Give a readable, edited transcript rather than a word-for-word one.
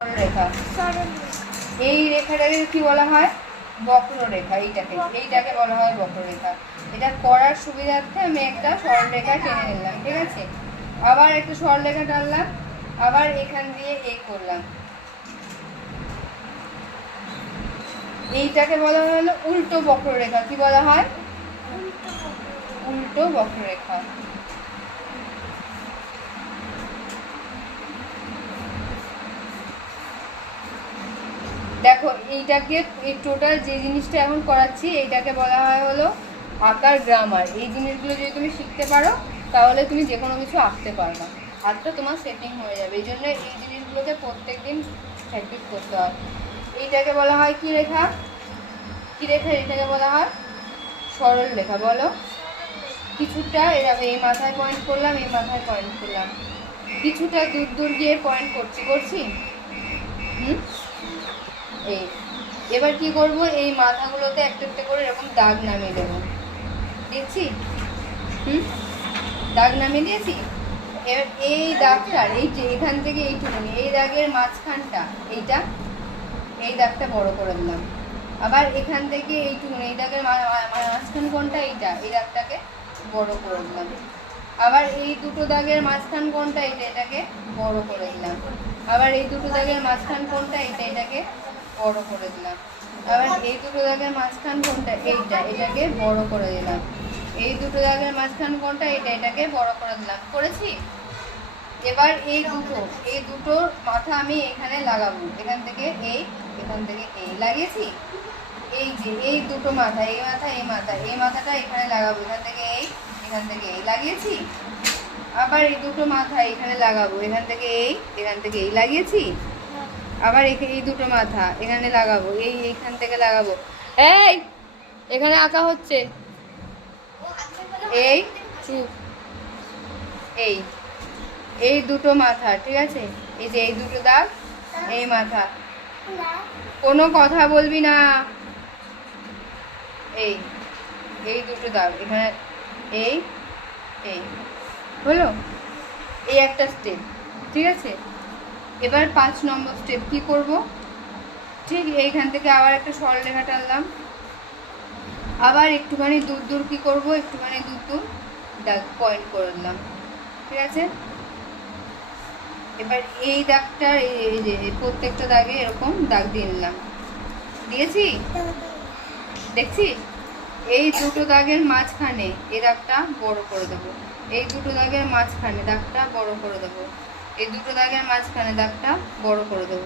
রেখা। এই রেখাটাকে কি বলা হয়? বক্ররেখা। এইটাকে বলা হয় বক্ররেখা। এটা করার সুবিধার্থে আমি একটা সরলরেখা টেনে নিলাম, ঠিক আছে? আবার একটা সরলরেখা টানলাম, আবার এখান দিয়ে এই করলাম। এইটাকে বলা হলো উল্টো বক্ররেখা। কি বলা হয়? উল্টো বক্ররেখা। দেখো এইটাকে, এই টোটাল যে জিনিসটা এখন করাচ্ছি এইটাকে বলা হয় হলো আঁকার গ্রামার। এই জিনিসগুলো যদি তুমি শিখতে পারো তাহলে তুমি যে কোনো কিছু আঁকতে পারবে, হাতটা তোমার সেটিং হয়ে যাবে। এই জন্য এই জিনিসগুলোকে প্রত্যেক দিন প্র্যাকটিস করতে হয়। এইটাকে বলা হয় কি রেখা? কি রেখা? এটাকে বলা হয় সরল রেখা। বলো, কিছুটা এরকম এই মাথায় পয়েন্ট করলাম, এই মাথায় পয়েন্ট করলাম, কিছুটা দূর দূর গিয়ে পয়েন্ট করছি। এই এবার কি করব, এই মাথাগুলোতে একটা একটা করে এরকম দাগ নামিয়ে দেবো। দিচ্ছি, দাগ নামিয়ে দিয়েছি। এবার এই দাগটার এই যে এখান থেকে এইটুকুনি, এই দাগের মাঝখানটা এইটা, এই দাগটা বড় করে দিলাম। আবার এখান থেকে এইটুকুনি, এই দাগের মাঝখান কোনটা? এইটা, এই দাগটাকে বড় করে দিলাম। আবার এই দুটো দাগের মাঝখান কোনটা? এটাকে বড় করে দিলাম। আবার এই দুটো দাগের মাঝখান কোনটা? এটাকে বড় করে দিলাম। আবার এই দুটো দাগের মাঝখান কোনটা? এটাকে বড় করে দিলাম। এই দুটো দাগের মাঝখান কোনটা? এটাকে বড় করে দিলাম। করেছি? এবার এই দুটোর মাথা আমি এখানে লাগাবো। এখান থেকে এই, এখান থেকে এই লাগিয়েছি। এই যে এই দুটো মাথা, এই মাথা, এই মাথা, এই মাথাটা এখানে লাগাবো। এখান থেকে এই, এখান থেকে এই লাগিয়েছি। আবার এই দুটো মাথা এখানে লাগাবো। এখান থেকে এই, এখান থেকে এই লাগিয়েছি। আবার এই দুটো মাথা এখানে লাগাবো, এইখান থেকে লাগাবো। এই এখানে আঁকা হচ্ছে। এই চুপ, এই দুটো মাথা, ঠিক আছে? এই যে এই দুটো দাগ, এই মাথা, কোনো কথা বলবি না। এই দুটো দাগ এখানে, এই হলো। এই একটা স্টেপ, ঠিক আছে? এবার 5 নম্বর স্টেপ কি করব, ঠিক এইখান থেকে আবার একটা সরলরেখা টানলাম, আবার একটুখানি দূর দূর কি করব, একটুখানি দূর দূর দাগ পয়েন্ট করে দিলাম, ঠিক আছে? এবার এই দাগটা, এই যে প্রত্যেকটা দাগে এরকম দাগ দিয়ে নিলাম। দিয়েছি? দেখছি? এই দুটো দাগের মাঝখানে এই দাগটা বড় করে দেবো। এই দুটো দাগের মাঝখানে দাগটা বড় করে দেবো। এই দুটো দাগের মাঝখানে দাগটা বড় করে দেবো।